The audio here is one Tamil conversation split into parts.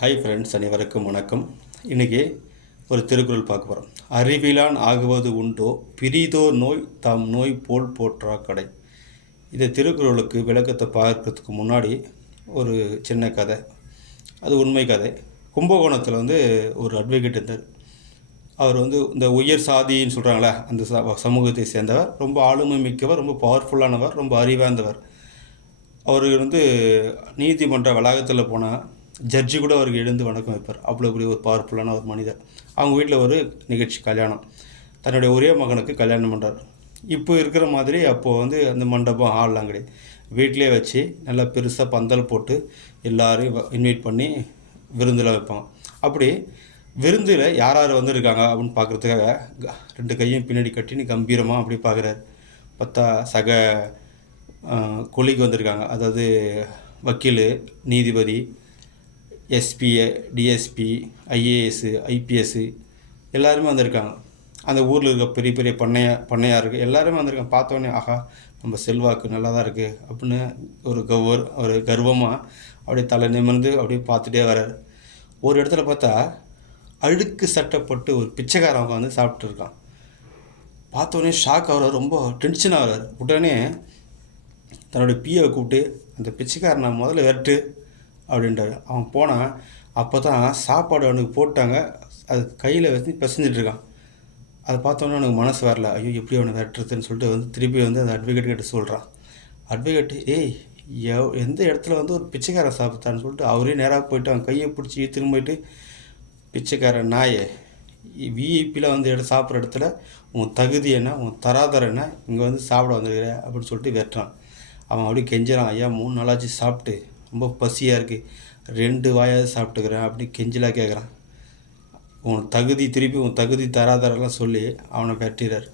ஹாய் ஃப்ரெண்ட்ஸ், அனைவருக்கும் வணக்கம். இன்றைக்கி ஒரு திருக்குறள் பார்க்க போகிறோம். அறிவிலான் ஆகுவது உண்டோ பிரிதோர் நோய் தாம் நோய் போல் போற்றா கடை. இந்த திருக்குறளுக்கு விளக்கத்தை பார்க்கறதுக்கு முன்னாடி ஒரு சின்ன கதை, அது உண்மை கதை. கும்பகோணத்தில் ஒரு அட்வொகேட் இருந்தார். அவர் இந்த உயர் சாதின்னு சொல்கிறாங்களே, அந்த சமூகத்தை சேர்ந்தவர். ரொம்ப ஆளுமை மிக்கவர், ரொம்ப பவர்ஃபுல்லானவர், ரொம்ப அறிவார்ந்தவர். அவர் நீதிமன்ற வளாகத்தில் போனால் ஜட்ஜி கூட அவருக்கு எழுந்து வணக்கம் வைப்பார். அவ்வளோ பெரிய ஒரு பவர்ஃபுல்லான ஒரு மனிதர். அவங்க வீட்டில் ஒரு நிகழ்ச்சி, கல்யாணம். தன்னுடைய ஒரே மகனுக்கு கல்யாணம் பண்ணுறார். இப்போ இருக்கிற மாதிரி அப்போது அந்த மண்டபம் ஹால்லாம் கிடையாது. வீட்டிலே வச்சு நல்லா பெருசாக பந்தல் போட்டு எல்லோரையும் இன்வைட் பண்ணி விருந்தில் வைப்பாங்க. அப்படி விருந்தில் யார் யார் வந்திருக்காங்க அப்படின்னு பார்க்குறதுக்காக 2 கையும் பின்னாடி கட்டின்னு கம்பீரமாக அப்படி பார்க்குறாரு. பார்த்தா சக கொலிக்கு வந்திருக்காங்க. அதாவது வக்கீல், நீதிபதி, எஸ்பிஏ, டிஎஸ்பி, ஐஏஎஸ்ஸு, ஐபிஎஸ்ஸு எல்லாருமே வந்திருக்காங்க. அந்த ஊரில் இருக்க பெரிய பெரிய பண்ணையாருக்கு எல்லாருமே வந்திருக்காங்க. பார்த்தோன்னே ஆஹா, நம்ம செல்வாக்கு நல்லா தான் இருக்குது அப்படின்னு ஒரு கர்வமாக அப்படியே தலை நிமிர்ந்து அப்படியே பார்த்துட்டே வர்றாரு. ஒரு இடத்துல பார்த்தா அழுக்கு சட்டப்பட்டு ஒரு பிச்சைக்காரன் உட்காந்து சாப்பிட்டு இருக்கான். பார்த்தோன்னே ஷாக் ஆகிறார், ரொம்ப டென்ஷன் ஆகிறார். உடனே தன்னுடைய பிஏவை கூப்பிட்டு அந்த பிச்சைக்காரனை முதல்ல விரட்டு அப்படின்றாரு. அவன் போனான். அப்போ தான் சாப்பாடு அவனுக்கு போட்டாங்க. அது கையில் வச்சு பிசைஞ்சிட்ருக்கான். அதை பார்த்தோன்னே அவனுக்கு மனசு வரல. ஐயோ, எப்படி அவனை விரட்டுறதுன்னு சொல்லிட்டு திருப்பி அந்த அட்வொகேட் கிட்ட சொல்கிறான். அட்வொகேட்டு எந்த இடத்துல ஒரு பிச்சைக்காரன் சாப்பிட்டான்னு சொல்லிட்டு அவரே நேராக போயிட்டு அவன் கையை பிடிச்சி இழுத்துன்னு போயிட்டு, பிச்சைக்காரன் நாயே, விஐபியில் சாப்பிட்ற இடத்துல உன் தகுதி என்ன, உன் தராதரம் என்ன, இங்கே சாப்பிட வந்துருக்கிற அப்படின்னு சொல்லிட்டு வெட்டுறான். அவன் அப்படியே கெஞ்சிறான். ஐயா, 3 நாளாச்சு சாப்பிட்டு ரொம்ப பசியாக இருக்குது, 2 வாயாவது சாப்பிட்டுக்கிறேன் அப்படி கெஞ்சலாக கேட்குறான். திருப்பி உன் தகுதி தராதரெல்லாம் சொல்லி அவனை வெட்டிறார்.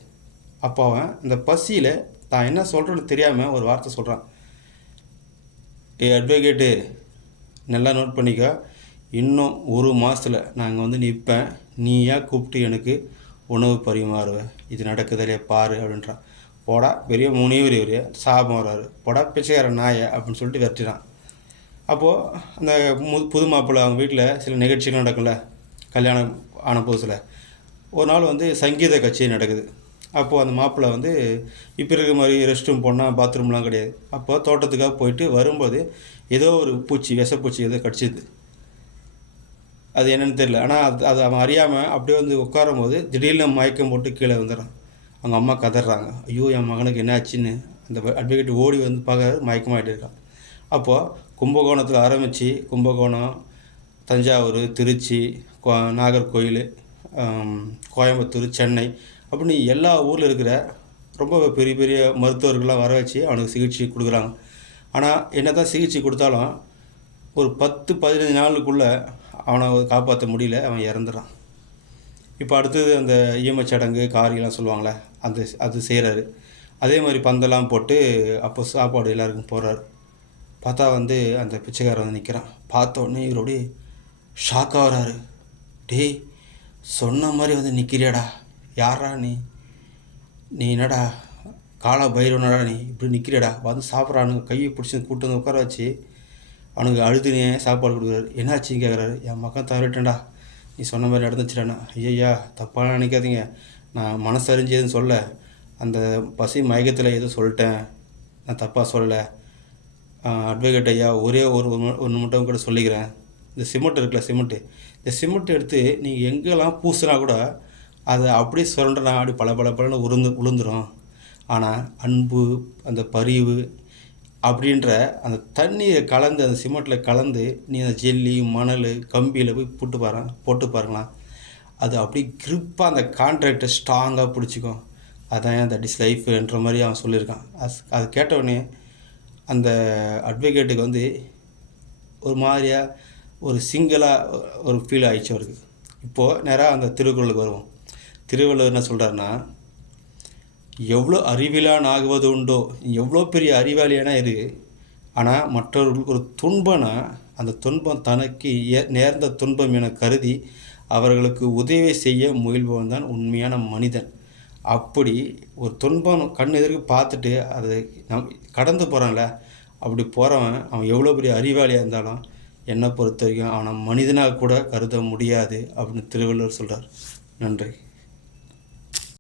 அப்போ அவன் இந்த பசியில் தான் என்ன சொல்கிறேன்னு தெரியாமல் ஒரு வார்த்தை சொல்கிறான். அட்வொகேட்டு, நல்லா நோட் பண்ணிக்க, இன்னும் 1 மாதத்தில் நான் இங்கே நிற்பேன். நீ ஏன் கூப்பிட்டு எனக்கு உணவு பரிமாறுவேன்? இது நடக்குதில்லையே பாரு அப்படின்றான். போடா பெரிய முனிவர், இவர் சாபம் வர்றாரு, போடா பிச்சைக்காரன் நாயை அப்படின்னு சொல்லிட்டு வெட்டிறான். அப்போது அந்த புது மாப்பிள்ளை அவங்க வீட்டில் சில நிகழ்ச்சிகள் நடக்கும்ல, கல்யாணம் ஆன புதுசில். ஒரு நாள் சங்கீத கச்சேரி நடக்குது. அப்போது அந்த மாப்பிள்ளை இப்போ இருக்கிற மாதிரி ரெஸ்ட் ரூம் போனால் பாத்ரூம்லாம் கிடையாது. அப்போ தோட்டத்துக்காக போயிட்டு வரும்போது ஏதோ ஒரு விஷப்பூச்சி ஏதோ கடிச்சிது. அது என்னென்னு தெரியல. ஆனால் அது அவன் அறியாமல் அப்படியே உட்காரும் போது திடீர்னு மயக்கம் போட்டு கீழே வந்துடுறான். அவங்க அம்மா கதறாங்க. ஐயோ, என் மகனுக்கு என்ன ஆச்சுன்னு. அந்த அட்வொகேட் ஓடி பார்க்குறாரு, மயக்கமாகிட்டு இருக்கான். அப்போது கும்பகோணத்தில் ஆரம்பித்து கும்பகோணம், தஞ்சாவூர், திருச்சி, நாகர்கோயில், கோயம்புத்தூர், சென்னை அப்படின்னு எல்லா ஊரில் இருக்கிற ரொம்ப பெரிய பெரிய மருத்துவர்கள்லாம் வர வச்சு அவனுக்கு சிகிச்சை கொடுக்குறாங்க. ஆனால் என்ன தான் சிகிச்சை கொடுத்தாலும் ஒரு 10-15 நாளுக்குள்ளே அவனை காப்பாற்ற முடியல, அவன் இறந்துறான். இப்போ அடுத்தது அந்த ஈமச்சடங்கு, காரியெல்லாம் சொல்லுவாங்களே, அது செய்கிறாரு. அதே மாதிரி பந்தெல்லாம் போட்டு அப்போ சாப்பாடு எல்லாருக்கும் போடுறாரு. பார்த்தா அந்த பிச்சைக்காரன் நிற்கிறான். பார்த்தோன்னே இவரோடைய ஷாக் ஆகிறாரு. டேய், சொன்ன மாதிரி நிற்கிறியாடா, யாரா நீ என்னடா கால பைரவனடா, நீ இப்படி நிற்கிறியாடா, சாப்பிட்றானுங்க, கையை பிடிச்சி கூட்டு உட்கார வச்சு அவனுக்கு அழுதுனே சாப்பாடு கொடுக்குறாரு. என்னாச்சுன்னு கேட்குறாரு. என் மகன் தவறிட்டேன்டா, நீ சொன்ன மாதிரி நடந்துச்சுடாண்ணா. ஐயா, தப்பாக நினைக்காதீங்க, நான் மனசறிஞ்சதுன்னு சொல்ல, அந்த பசி மயக்கத்தில் எதுவும் சொல்லிட்டேன், நான் தப்பாக சொல்லலை. அட்வொகேட் ஐயா, ஒரே ஒன்று மட்டும் கூட சொல்லிக்கிறேன். இந்த சிமெண்ட் இருக்குல்ல, இந்த சிமெண்ட் எடுத்து நீங்கள் எங்கெல்லாம் பூசினா கூட அதை அப்படியே சுரண்டனா அப்படி பல உளுந்துடும். ஆனால் அன்பு, அந்த பரிவு அப்படின்ற அந்த தண்ணியை கலந்து, அந்த சிமெண்ட்டில் கலந்து நீ அந்த ஜெல்லி, மணல், கம்பியில் போய் போட்டு பாருங்களா, அது அப்படி கிரிப்பாக அந்த கான்ட்ராக்டை ஸ்ட்ராங்காக பிடிச்சிக்கும். அதான் தட் இஸ் லைஃப்ன்ற மாதிரி அவன் சொல்லியிருக்கான். அது கேட்டவுடனே அந்த அட்வொகேட்டுக்கு ஒரு மாதிரியாக ஒரு சிங்கிளாக ஒரு ஃபீல் ஆகிடுச்சு அவருக்கு. இப்போது நேராக அந்த திருக்குறளுக்கு வருவோம். திருவள்ளுவர் என்ன சொல்கிறாருன்னா, எவ்வளோ அறிவிலான் ஆகுவது உண்டோ, எவ்வளோ பெரிய அறிவாளியான ஆனால் மற்றவர்களுக்கு ஒரு துன்பம்னா அந்த துன்பம் தனக்கு நேர்ந்த துன்பம் என கருதி அவர்களுக்கு உதவி செய்ய முயல்பவன் தான் உண்மையான மனிதன். அப்படி ஒரு துன்பம் கண் எதிர்க்கு பார்த்துட்டு அதை கடந்து போகிறான்ல, அப்படி போகிறவன் அவன் எவ்வளோ பெரிய அறிவாளியாக இருந்தாலும் என்னை பொறுத்த வரைக்கும் அவனை மனிதனாக கூட கருத முடியாது அப்படின்னு திருவள்ளுவர் சொல்கிறார். நன்றி.